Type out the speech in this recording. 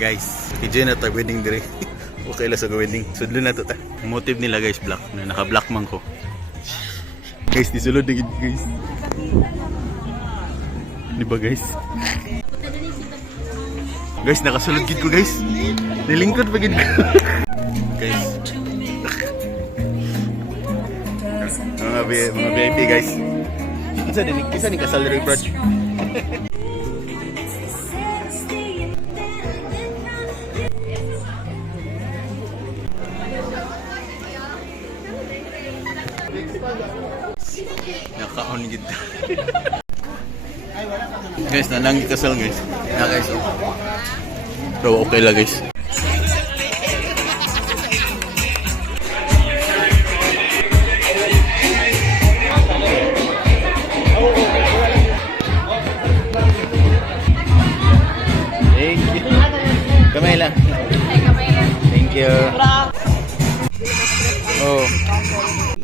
Guys, kaya na ta wedding dire. Okay lang sa wedding. Sudlo na to ta. Ang motive nila guys, black. Naka-black man ko. Guys, disulod na gid guys. Di ba guys? Guys, nakasulod gid ko guys. Nilingkod pa gid ko. Guys. Mga VIP guys. Isa ni kasal rin Brad. Nakaon gid. Guys, nanang kasal guys. Na guys. Bro, okay lang guys. Thank you. Kamay lang. Thank you. Oh.